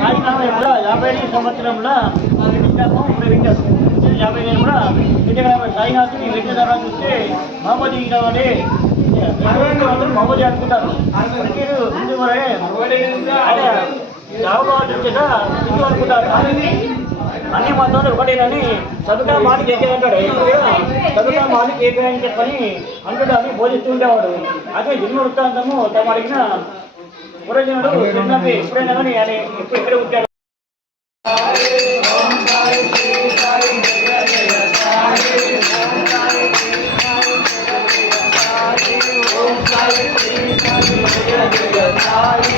రాజీనామా యాభై ఐదు సంవత్సరంలో ఇచ్చాము ఉపయోగించాము యాభై ఐదు కూడా ఇంటికి సాయినాథ్ వెంట తర్వాత చూస్తే మహమ్మద్ ఇంటి మహమ్మద్ అనుకుంటారు. మీరు హిందూ వరే రావుబాబు వచ్చేట హిందూ అనుకుంటారు. అన్ని మతాలు ఒకటేనని చదువుతా మాటకి ఏకే అంటాడు. ఇప్పుడు చదువుతా మాటకి ఏకే అని చెప్పని అంటాడు అని బోధిస్తుండేవాడు అదే జన్మ వృత్తాంతము తమ అడిగిన పూర్వజనుడు ఉన్నది ఎప్పుడైనా కానీ ఆయన ఎప్పుడు ఇక్కడ ఉంటాడు. Hare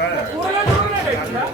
돌아가 돌아가 돌아가 돌아가